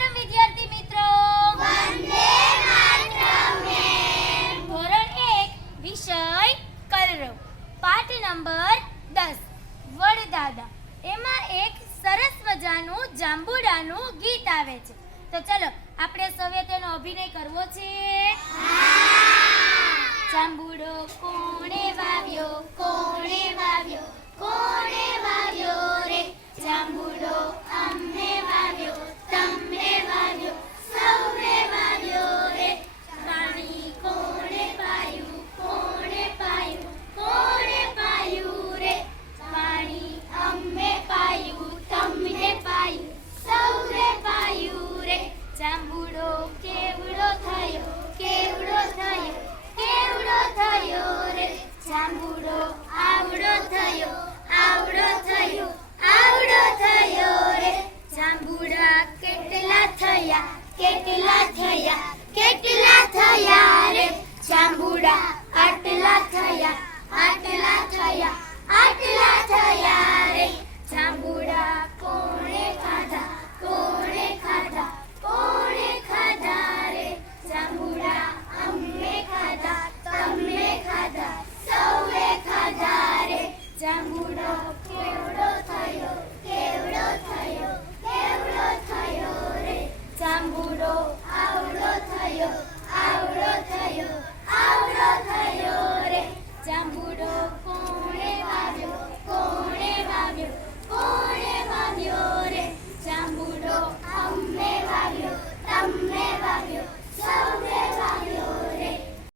માતરમ વિદ્યાર્થી મિત્રો, વંદે માતરમ મેમ. ધોરણ 1 વિષય કલરવ, પાઠ નંબર 10 વડદાદા. એમાં એક સરસ મજાનું જાંબુડાનું ગીત આવે છે. તો ચલો આપણે સૌએ તેનો અભિનય કરવો છે. જાંબુડો કોણે વાવ્યો, કોણે વાવ્યો, કોણે વાવ્યો રે, જાંબુડો અમને વાવ્યો,